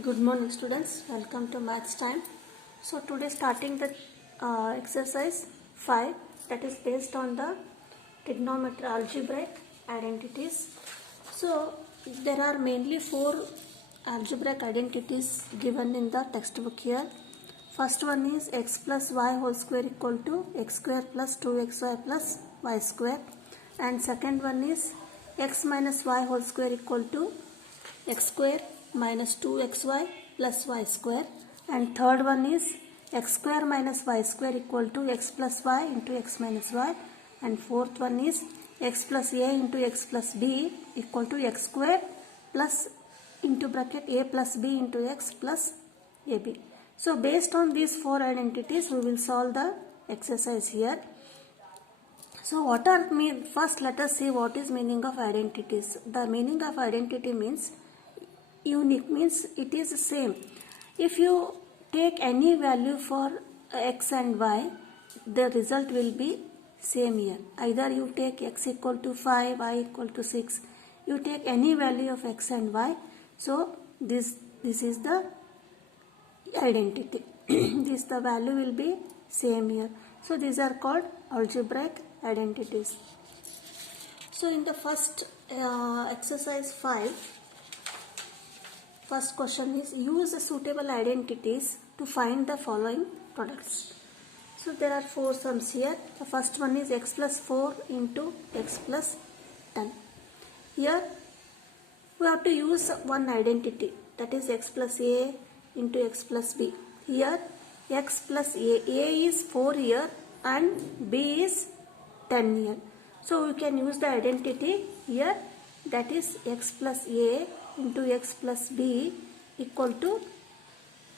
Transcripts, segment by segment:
Good morning students, welcome to maths time. So today starting the exercise 5, that is based on the trigonometry algebraic identities. So there are mainly 4 algebraic identities given in the textbook here. First one is x plus y whole square equal to x square plus 2xy plus y square, and second one is x minus y whole square equal to x square minus 2xy plus y square, and third one is x square minus y square equal to x plus y into x minus y, and fourth one is x plus a into x plus b equal to x square plus into bracket a plus b into x plus ab. So based on these 4 identities we will solve the exercise here. So what are first let us see what is meaning of identities. The meaning of identity means unique, means it is same. If you take any value for x and y, the result will be same here. Either you take x equal to 5, y equal to 6, you take any value of x and y, so this is the identity. This the value will be same here. So these are called algebraic identities. So in the first exercise 5, first question is use suitable identities to find the following products. So there are 4 sums here. The first one is x plus 4 into x plus 10. Here we have to use one identity, that is x plus a into x plus b. Here x plus a is 4 here and b is 10 here. So we can use the identity here, that is x plus a into x plus b equal to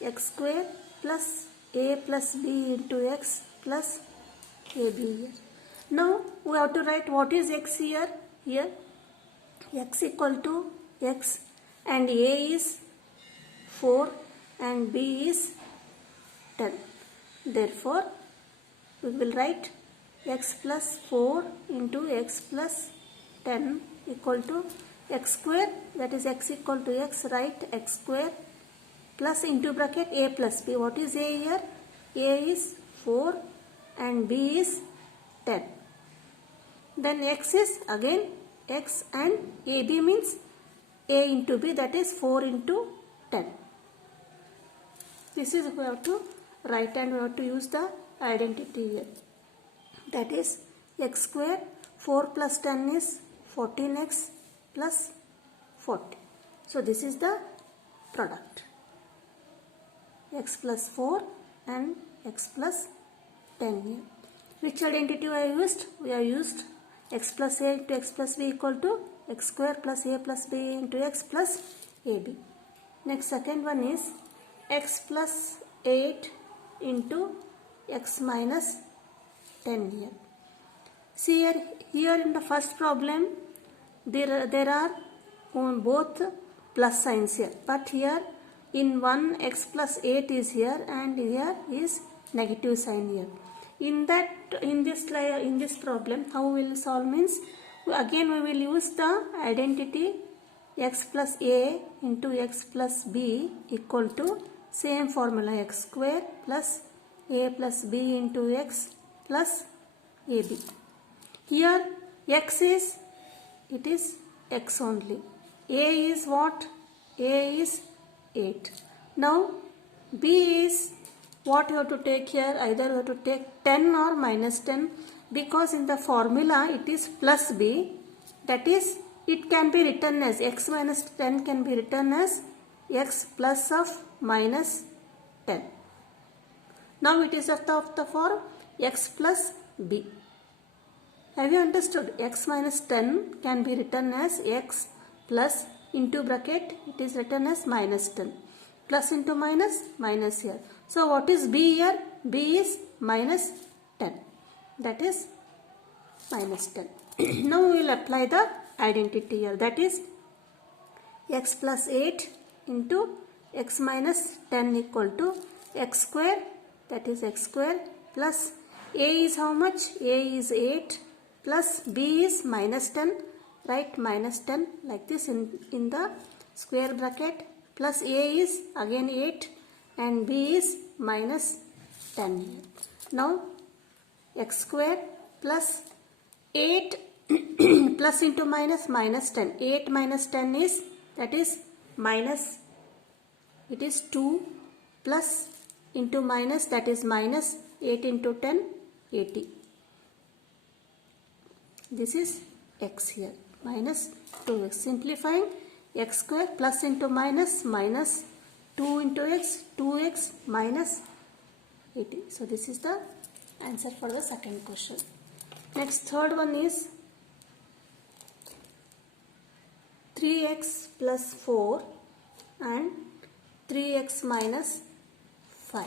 x square plus a plus b into x plus ab here. Now we have to write what is x here. Here x equal to x and a is 4 and b is 10. Therefore we will write x plus 4 into x plus 10 equal to x square, that is x equal to x, write x square plus into bracket a plus b. What is a here? A is 4 and b is 10. Then x is again x and ab means a into b, that is 4 into 10. This is we have to write and we have to use the identity here. That is x square 4 plus 10 is 14x plus 40. So this is the product, x plus 4 and x plus 10 here. Which identity we have used? We have used x plus a into x plus b equal to x square plus a plus b into x plus ab. Next second one is x plus 8 into x minus 10 here. See here in the first problem there are both plus signs here, but here in one x plus 8 is here and here is negative sign here. In this problem how we will solve means again we will use the identity x plus a into x plus b equal to same formula, x square plus a plus b into x plus ab. Here x is, it is x only. A is what? A is 8. Now b is what you have to take here, either you have to take 10 or minus 10, because in the formula it is plus b, that is it can be written as x minus 10 can be written as x plus of minus 10. Now it is of the form x plus b. Have you understood? X minus 10 can be written as x plus into bracket it is written as minus 10. Plus into minus, minus here. So what is b here? B is minus 10. That is minus 10. Now we will apply the identity here. That is x plus 8 into x minus 10 equal to x square, that is x square plus a is how much? A is 8 plus b is minus 10. Write minus 10 like this in the square bracket plus a is again 8 and b is minus 10 here. Now x square plus 8 plus into minus minus 10. 8 minus 10 is, that is minus, it is 2 plus into minus, that is minus 8 into 10, 80. This is x here, minus 2x. Simplifying, x square plus into minus, minus 2 into x, 2x minus 80. So this is the answer for the second question. Next, third one is 3x plus 4 and 3x minus 5.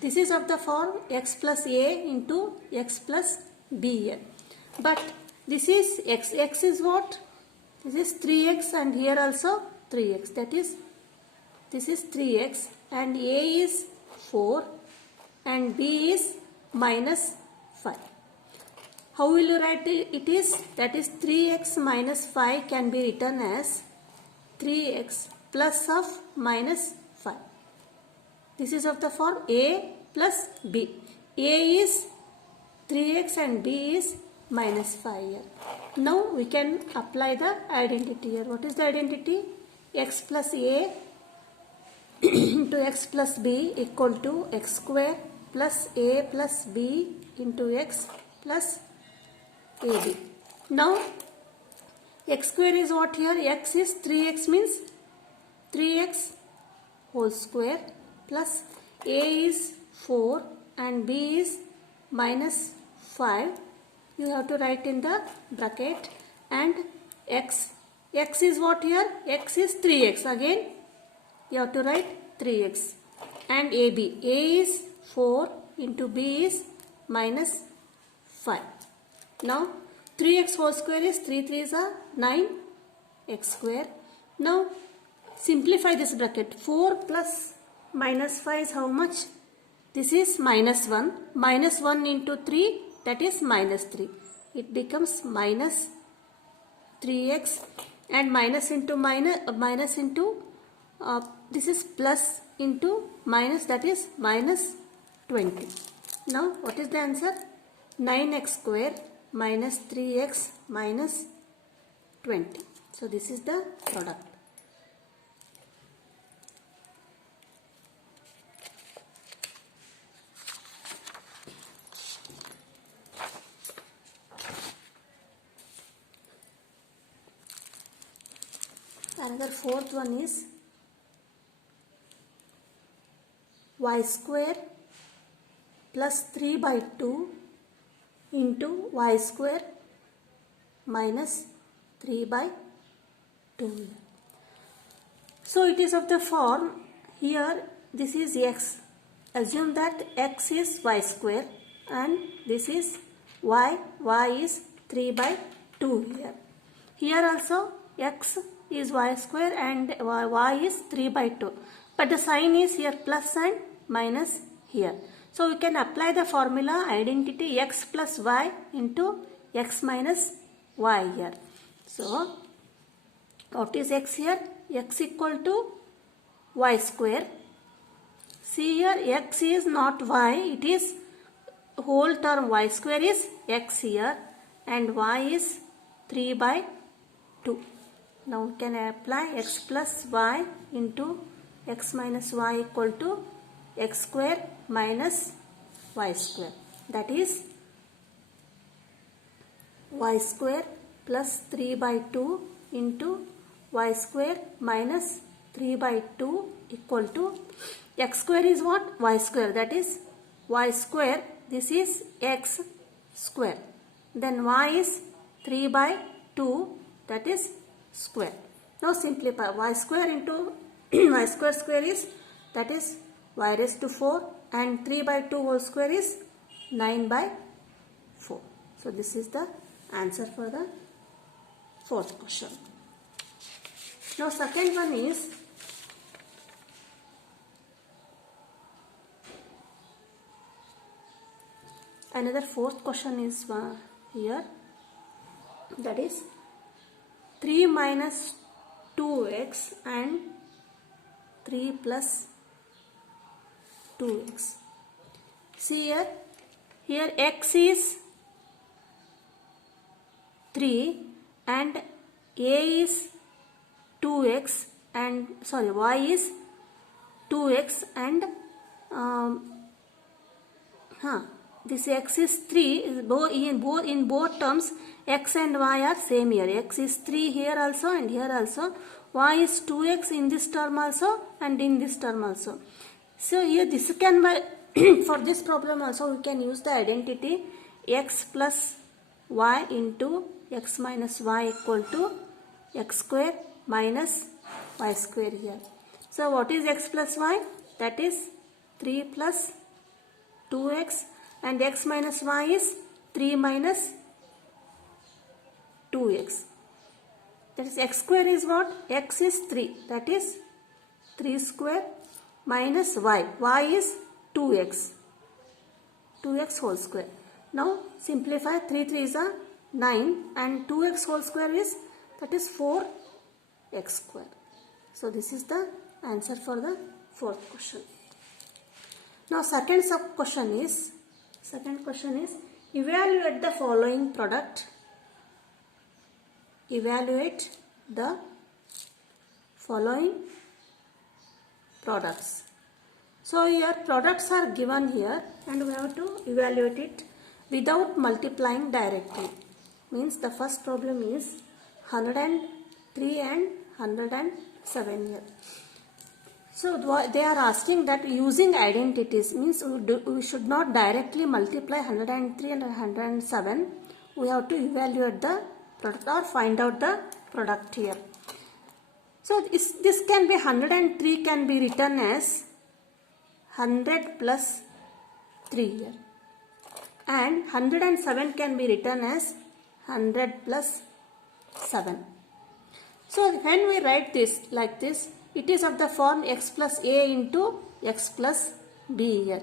This is of the form x plus a into x plus b here. But this is x. X is what? This is 3x and here also 3x. That is, this is 3x and a is 4 and b is minus 5. How will you write it is? That is 3x minus 5 can be written as 3x plus of minus 5. This is of the form a plus b. A is 3x and b is minus 5 here. Now we can apply the identity here. What is the identity? X plus a into x plus b equal to x square plus a plus b into x plus ab. Now x square is what here? X is 3x means 3x whole square plus a is 4 and b is minus 5. You have to write in the bracket, and x. X is what here? X is 3x. Again you have to write 3x. And AB. A is 4 into B is minus 5. Now 3x whole square is 3 3s are 9 x square. Now simplify this bracket. 4 plus minus 5 is how much? This is minus 1. Minus 1 into 3, that is minus 3. It becomes minus 3x, and minus into minus into this is plus into minus, that is minus 20. Now what is the answer? 9x square minus 3x minus 20. So this is the product. Another fourth one is y square plus 3 by 2 into y square minus 3 by 2. So it is of the form, here this is x. Assume that x is y square and this is y. Y is 3 by 2 here. Here also x is y square and y is 3 by 2. But the sign is here plus and minus here. So we can apply the formula identity x plus y into x minus y here. So what is x here? X equal to y square. See here, x is not y, it is whole term. Y square is x here and y is 3 by 2. Now we can apply x plus y into x minus y equal to x square minus y square. That is y square plus 3 by 2 into y square minus 3 by 2 equal to x square is what? Y square. That is y square. This is x square. Then y is 3 by 2. That is square. Now simplify. Y square into y square square is, that is y raised to 4, and 3 by 2 whole square is 9 by 4. So this is the answer for the fourth question. Now second one is another fourth question is here, that is 3 minus 2x and 3 plus 2x. See here x is 3 and a is 2x and y is 2x and this x is 3. In both terms x and y are same here. X is 3 here also and here also. Y is 2x in this term also and in this term also. So here this can be for this problem also we can use the identity x plus y into x minus y equal to x square minus y square here. So what is x plus y? That is 3 plus 2x and x minus y is 3 minus 2x. That is x square is what? X is 3. That is 3 square minus y. Y is 2x. 2x whole square. Now simplify. 3 3 is 9 and 2x whole square is, that is 4x square. So this is the answer for the fourth question. Now second question is evaluate the following product. Evaluate the following products. So here products are given here and we have to evaluate it without multiplying directly. Means the first problem is 103 and 107 here. So they are asking that using identities, means we should not directly multiply 103 and 107. We have to evaluate the product or find out the product here. So this can be 103 can be written as 100 plus 3 here. And 107 can be written as 100 plus 7. So when we write this like this, it is of the form x plus a into x plus b here.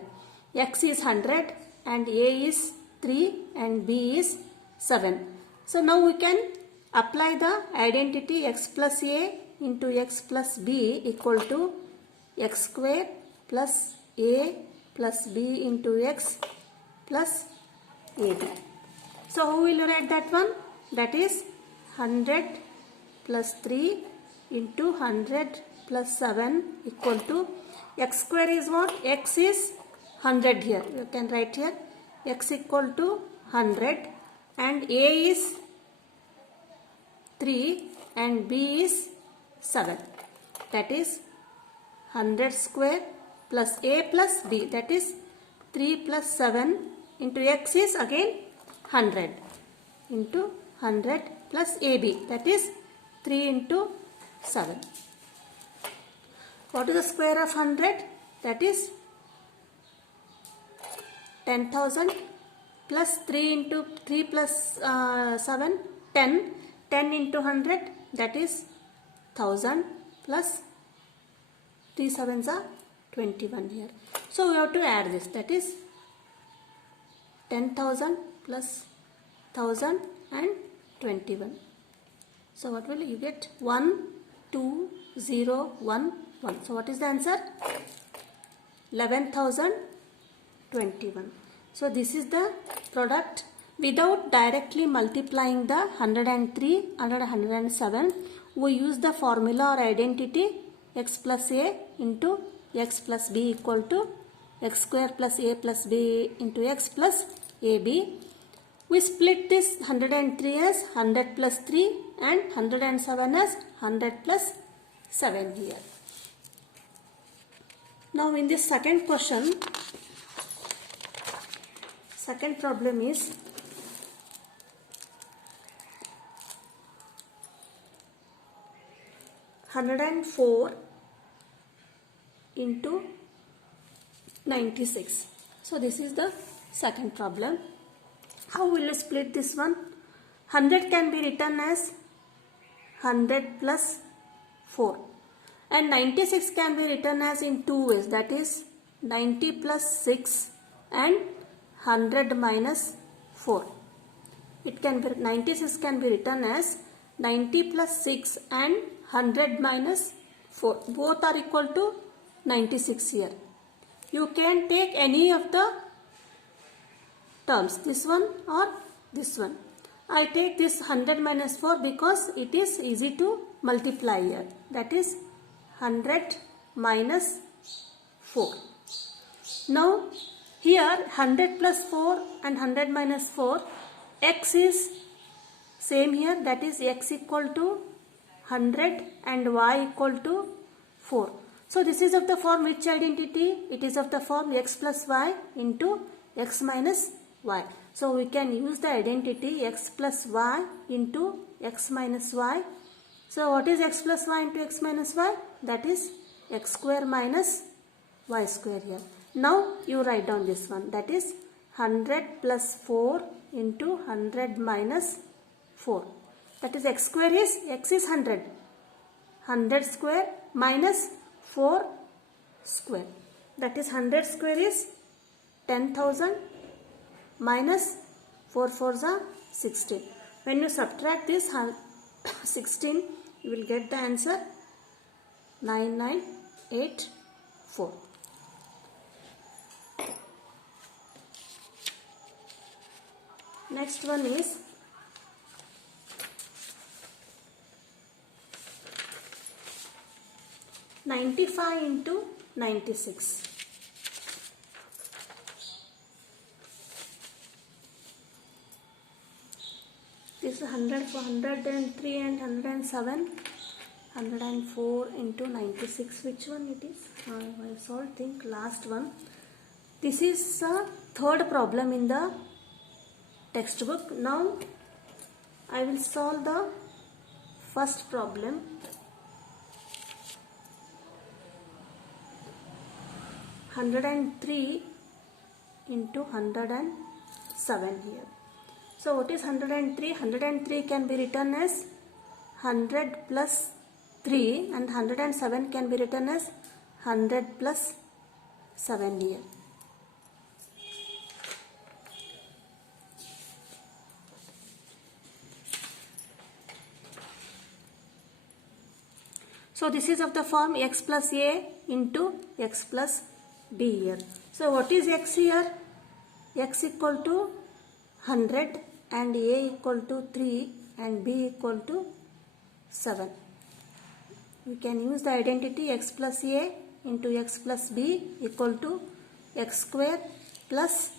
X is 100 and a is 3 and b is 7. So now we can apply the identity x plus a into x plus b equal to x square plus a plus b into x plus ab. So how will you write that one? That is 100 plus 3 into 100 plus 7 equal to x square is what? X is 100 here. You can write here x equal to 100 and a is 3 and b is 7. That is 100 square plus a plus b, that is 3 plus 7 into x is again 100 into 100 plus ab, that is 3 into 7. What is the square of 100? That is 10,000 plus 3 into 3 plus 7, 10. 10 into 100, that is 1000 plus 3 sevens are 21 here. So we have to add this, that is 10,000 plus 1000 and 21. So what will you get? 1, 2, 0, 1, 1. So what is the answer? 11,021. So this is the product. Without directly multiplying the 103 and 107, we use the formula or identity x plus a into x plus b equal to x square plus a plus b into x plus ab. We split this 103 as 100 plus 3 and 107 as 100 plus 7 here. Now in this second question, second problem is (104) into 96. So this is the second problem. How will you split this one? 100 can be written as 100 plus 4 and 96 can be written as in two ways, that is 90 plus 6 and 100 minus 4. It can be 96 can be written as 90 plus 6 and 100 minus 4. Both are equal to 96 here. You can take any of the terms, this one or this one. I take this 100 minus 4 because it is easy to multiply here. That is 100 minus 4. Now here 100 plus 4 and 100 minus 4, x is same here, that is x equal to 100 and y equal to 4. So this is of the form which identity? It is of the form x plus y into x minus y. So we can use the identity x plus y into x minus y. So what is x plus y into x minus y? That is x square minus y square here. Now you write down this one, that is 100 plus 4 into 100 minus 4. That is x square is, x is 100. 100 square minus 4 square. That is 100 square is 10,000 minus 4 4s are 16. When you subtract this 16, you will get the answer 9984. Next one is (95) into 96. This is 100 for 103 and 107. 104 into 96. Which one it is? I saw, think last one. This is the third problem in the textbook. Now I will solve the first problem. (103) into 107 here. So what is 103? 103 can be written as 100 plus 3 and 107 can be written as 100 plus 7 here. So this is of the form x plus a into x plus b here. So what is x here? X equal to 100 and a equal to 3 and b equal to 7. We can use the identity x plus a into x plus b equal to x square plus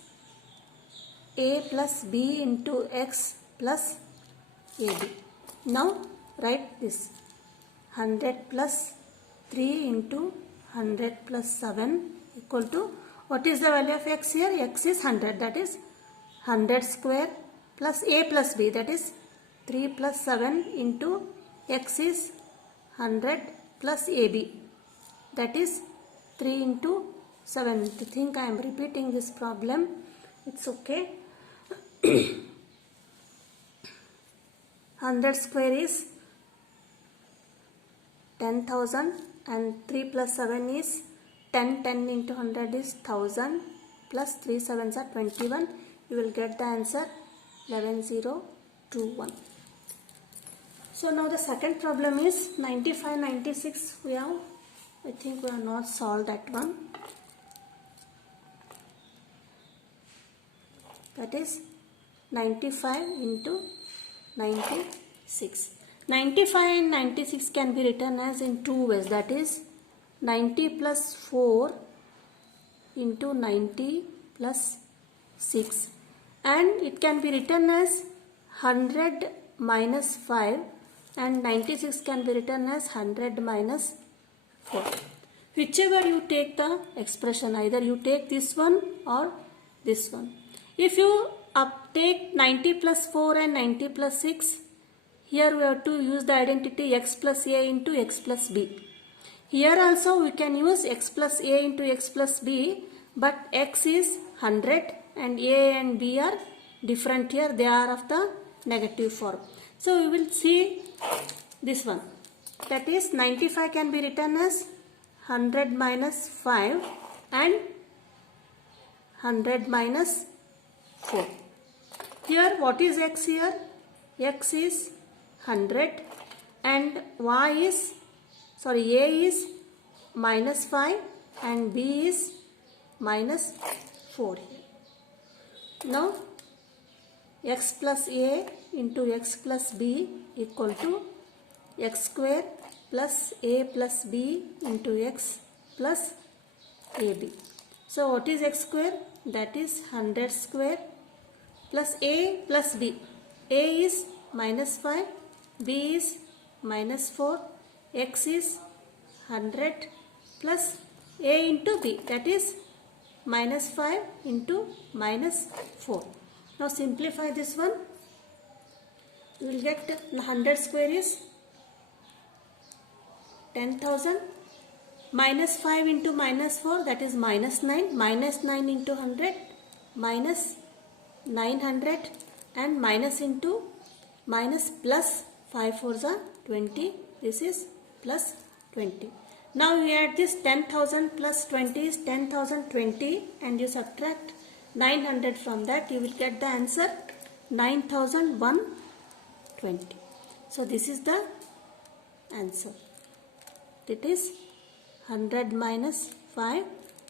a plus b into x plus ab. Now write this 100 plus 3 into 100 plus 7 equal to, what is the value of x here? X is 100, that is 100 square plus a plus b, that is 3 plus 7 into x is 100 plus ab, that is 3 into 7. I think I am repeating this problem. It's okay. 100 square is 10,000 and 3 plus 7 is 10. 10 into 100 is 1000 plus 3 7s are 21. You will get the answer 11021. So now the second problem is 95, 96. We have, I think we have not solved that one. That is 95 into 96. 95 and 96 can be written as in two ways. That is 90 plus 4 into 90 plus 6. And it can be written as 100 minus 5 and 96 can be written as 100 minus 4. Whichever you take the expression, either you take this one or this one. If you take 90 plus 4 and 90 plus 6, here we have to use the identity x plus a into x plus b. Here also we can use x plus a into x plus b, but x is 100 and a and b are different here. They are of the negative form. So we will see this one. That is 95 can be written as 100 minus 5 and 100 minus 4. Here what is x here? X is 100 and y is sorry, A is minus 5 and B is minus 4 here. Now x plus A into x plus B equal to x square plus A plus B into x plus AB. So what is x square? That is 100 square plus A plus B. A is minus 5, B is minus 4, x is 100 plus A into B, that is minus 5 into minus 4. Now simplify this one. You will get 100 square is 10,000. Minus 5 into minus 4, that is minus 9. Minus 9 into 100, minus 900, and minus into minus plus 5 4s are 20. This is plus 20. Now you add this 10,000 plus 20 is 10,020 and you subtract 900 from that, you will get the answer 9,120. So this is the answer. It is 100 minus 5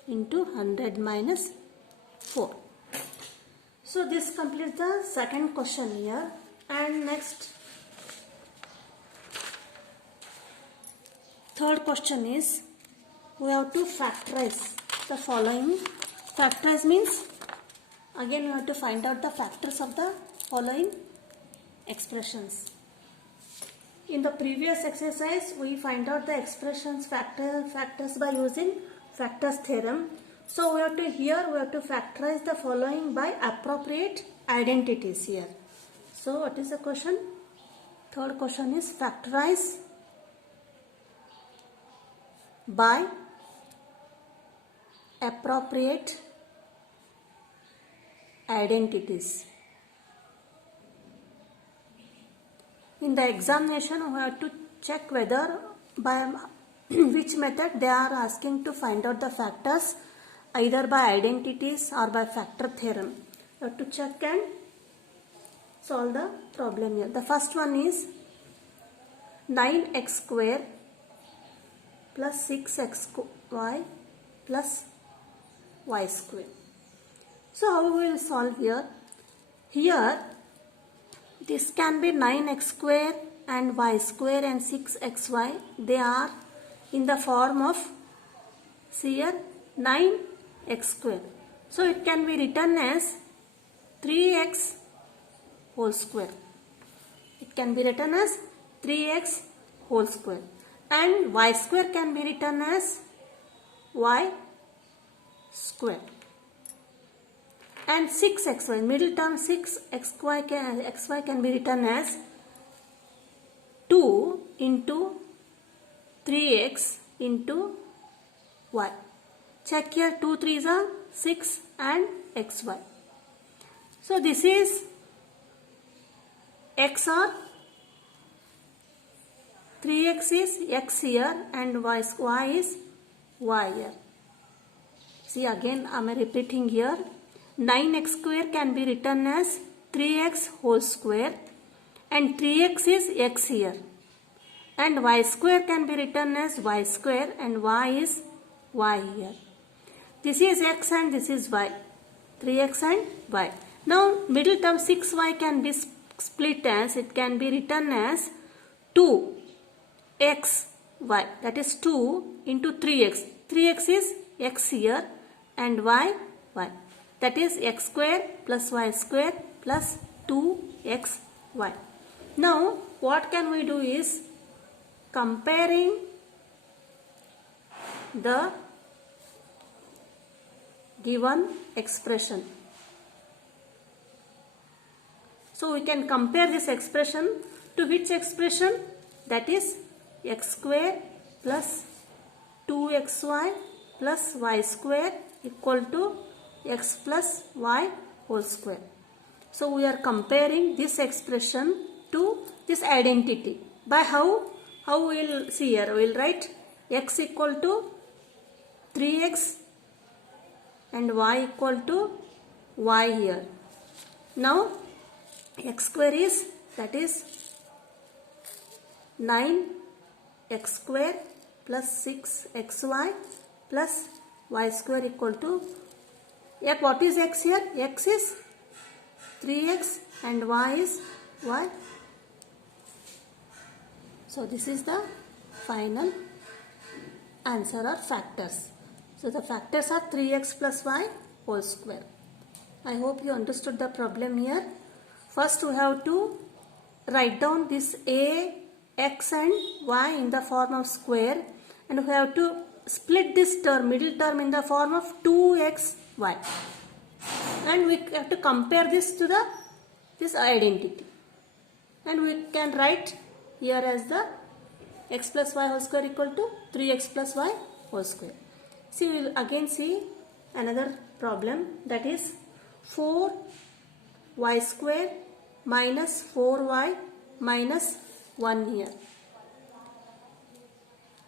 into 100 minus 4. So this completes the second question here. And next, third question is, we have to factorize the following. Factorize means, again we have to find out the factors of the following expressions. In the previous exercise, we find out the expressions factors by using factors theorem. So we have to factorize the following by appropriate identities here. So what is the question? Third question is factorize by appropriate identities. In the examination, we have to check whether by which method they are asking to find out the factors, either by identities or by factor theorem. You have to check and solve the problem here. The first one is 9x square plus 6xy plus y square. So how we will solve here? Here this can be 9x square and y square and 6xy. They are in the form of, see here, 9x square. So it can be written as 3x whole square. It can be written as 3x whole square. And y square can be written as y square. And 6xy, middle term 6xy can be written as 2 into 3x into y. Check here, 2 3s are 6 and xy. So this is x, or 3x is x here and y is y here. See, again I am repeating here. 9x square can be written as 3x whole square and 3x is x here, and y square can be written as y square and y is y here. This is x and this is y, 3x and y. Now middle term 6y can be split as, it can be written as 2xy, that is 2 into 3x. 3x is x here and y, that is x square plus y square plus 2xy. Now what can we do is comparing the given expression. So we can compare this expression to which expression? That is x square plus 2xy plus y square equal to x plus y whole square. So we are comparing this expression to this identity. By how we will see here? We will write x equal to 3x and y equal to y here. Now x square is, that is 9x square plus 6xy plus y square equal to, what is x here? X is 3x and y is y. So this is the final answer or factors. So the factors are 3x plus y whole square. I hope you understood the problem here. First we have to write down this a, x and y in the form of square, and we have to split this term, middle term, in the form of 2xy, and we have to compare this to this identity, and we can write here as the x plus y whole square equal to 3x plus y whole square. See, we will again see another problem, that is 4y square minus 4y minus 1 here.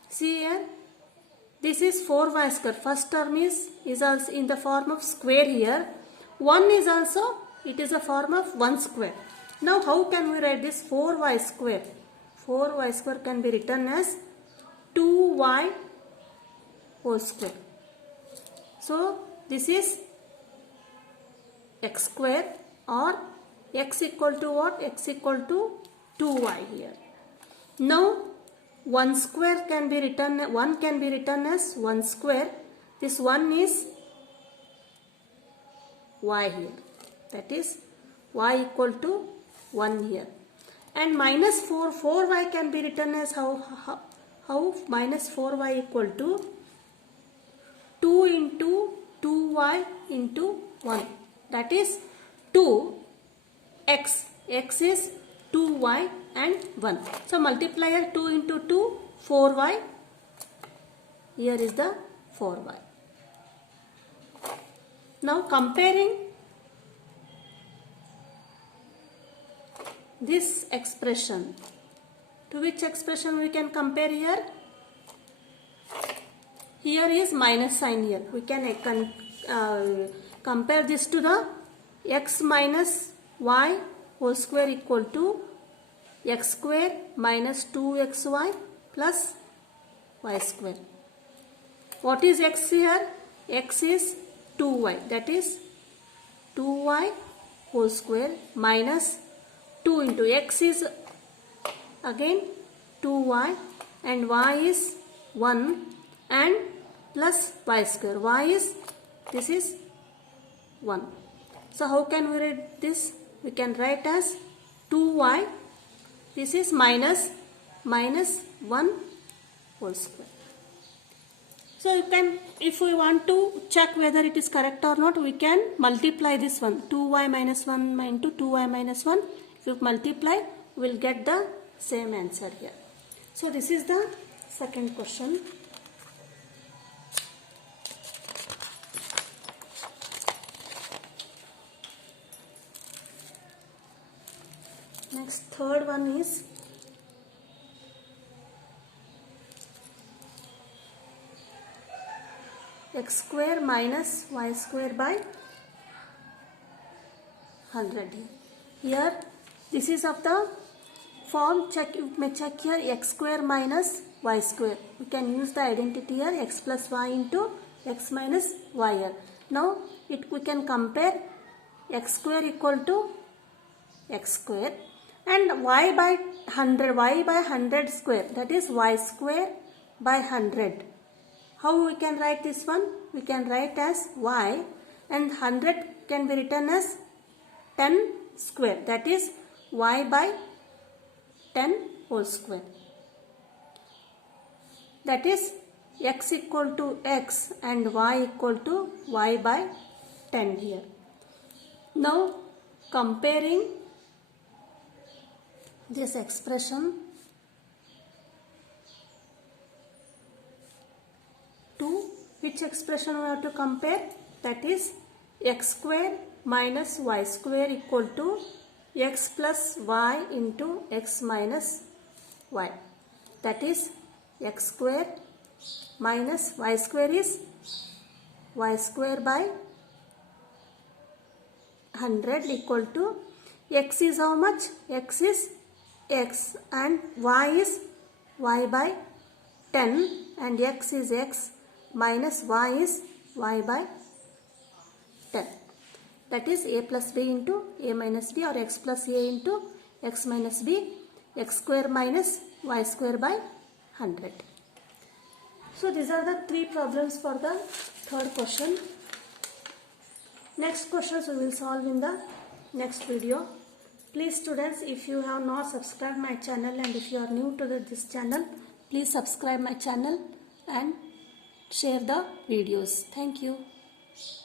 See here, this is 4y square. First term is also in the form of square here. 1 is also, it is a form of 1 square. Now how can we write this 4y square? 4y square can be written as 2y whole square. So this is x square, or x equal to what? X equal to 2y here. Now 1 square can be written, 1 can be written as 1 square. This 1 is y here. That is y equal to 1 here. And minus 4y can be written as how minus 4y equal to 2 into 2y into 1. That is 2x. X is 2y and 1. So multiplier 2 into 2, 4y. Here is the 4y. Now comparing this expression, to which expression we can compare here? Here is minus sign here. We can compare this to the x minus y whole square equal to x square minus 2xy plus y square. What is x here? X is 2y. That is 2y whole square minus 2 into x is again 2y and y is 1 and plus y square. Y is, this is 1. So how can we write this? We can write as 2y. This is minus 1 whole square. So you can, if we want to check whether it is correct or not, we can multiply this one. 2y minus 1 into 2y minus 1. If you multiply, we will get the same answer here. So this is the second question. Next, third one is x square minus y square by 100. Here this is of the form, check, you may check here x square minus y square. We can use the identity here, x plus y into x minus y here. Now we can compare x square equal to x square and y by 100, y by 100 square, that is y square by 100. How we can write this one? We can write as y, and 100 can be written as 10 square, that is y by 10 whole square. That is x equal to x and y equal to y by 10 here. Now comparing this expression to which expression we have to compare? That is x square minus y square equal to x plus y into x minus y. That is x square minus y square is y square by 100 equal to x is how much? X is x and y is y by 10 and x is x minus y is y by 10. That is a plus b into a minus b, or x plus a into x minus b, x square minus y square by 100. So these are the three problems for the third question. Next questions we will solve in the next video. Please students, if you have not subscribed my channel and if you are new to this channel, please subscribe my channel and share the videos. Thank you.